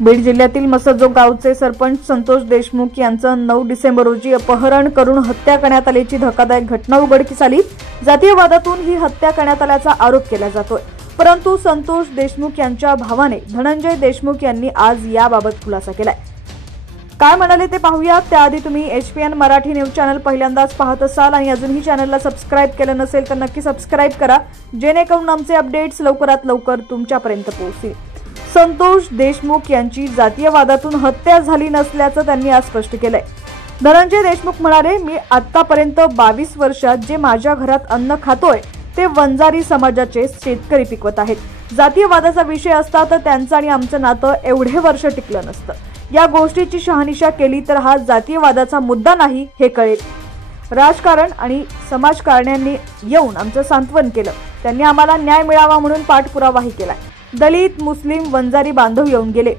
बीड जिल्ह्यातील मसदजोग गावचे सरपंच संतोष देशमुख यांचं 9 डिसेंबर रोजी अपहरण करून हत्या करण्यात आल्याची धक्कादायक घटना उघडकीस आली। जातीय वादातून ही हत्या करण्यात आल्याचा आरोप केला जातोय, परंतु संतोष देशमुख यांच्या भावाने धनंजय देशमुख यांनी आज याबाबत खुलासा केलाय। काय म्हणाले ते पाहूया। त्याआधी तुम्ही HPN मराठी न्यूज चॅनल पहिल्यांदाच पाहत असाल आणि अजूनही चॅनलला सबस्क्राइब केलं नसेल तर नक्की सबस्क्राइब करा, जेणेकरून आमचे अपडेट्स लवकरात लवकर तुमच्यापर्यंत पोहोचतील। संतोष देशमुख यांची जातीय वादातून हत्या झाली नसल्याचं त्यांनी आज स्पष्ट केलंय। धनंजय देशमुख म्हणाले, मी आतापर्यंत 22 वर्षात जे माझ्या घरात अन्न खातोय ते वंजारी समाजाचे शेतकरी पिकवत आहेत। जातीय वादाचा विषय असता तर त्यांचं आणि आमचं नातं एवढे वर्ष टिकलं नसतं। या गोष्टीची शहानिशा केली तर हा जातीय वादाचा मुद्दा नाही हे कळेल। राजकारण आणि समाजकारण्यांनी येऊन आमचं सांत्वन केलं, त्यांनी आम्हाला न्याय मिळावा म्हणून पाठपुरावाही केलाय। दलित, मुस्लिम, वंजारी बांधव येऊन गेले,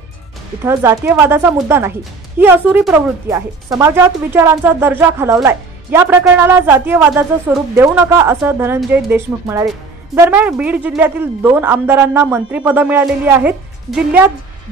इथं जातीय वादाचा मुद्दा नाही, ही असुरी प्रवृत्ती आहे। समाजात विचारांचा दर्जा खालावलाय, या प्रकरणाला जातीय वादाचं स्वरूप देऊ नका असं धनंजय देशमुख म्हणाले। दरम्यान बीड जिल्ह्यातील 2 आमदारांना मंत्रिपदं मिळालेली आहेत। जिल्ह्यात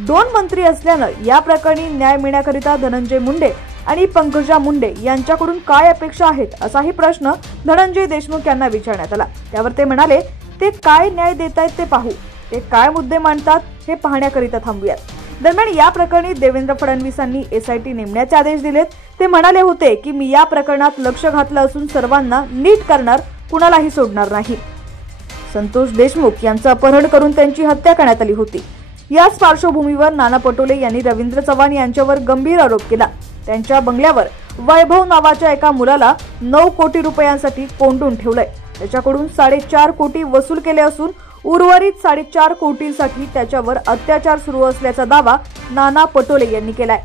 2 मंत्री असल्यानं या प्रकरणी न्याय मिळण्याकरिता धनंजय मुंडे आणि पंकजा मुंडे यांच्याकडून काय अपेक्षा आहेत असाही प्रश्न धनंजय देशमुख यांना विचारण्यात आला। त्यावर ते म्हणाले, ते काय न्याय देतायत ते पाहू, ते काय मुद्दे मांडतात हे पाहण्याकरिता थांबूयात। दरम्यान या प्रकरणी देवेंद्र फडणवीसांनी SIT नेमण्याचे आदेश दिलेत। ते म्हणाले होते की मी या प्रकरणात लक्ष घातलं असून सर्वांना नीट करणार, कुणालाही सोडणार नाही। संतोष देशमुख यांचं अपहरण करून त्यांची हत्या करण्यात आली होती। याच पार्श्वभूमीवर नाना पटोले यांनी रवींद्र चव्हाण यांच्यावर गंभीर आरोप केला। त्यांच्या बंगल्यावर वैभव नावाच्या एका मुलाला 9 कोटी रुपयांसाठी कोंडून ठेवलंय। त्याच्याकडून 4.5 कोटी वसूल केले असून उर्वरित 4.5 कोटींसाठी त्याच्यावर अत्याचार सुरू असल्याचा दावा नाना पटोले यांनी केलाय।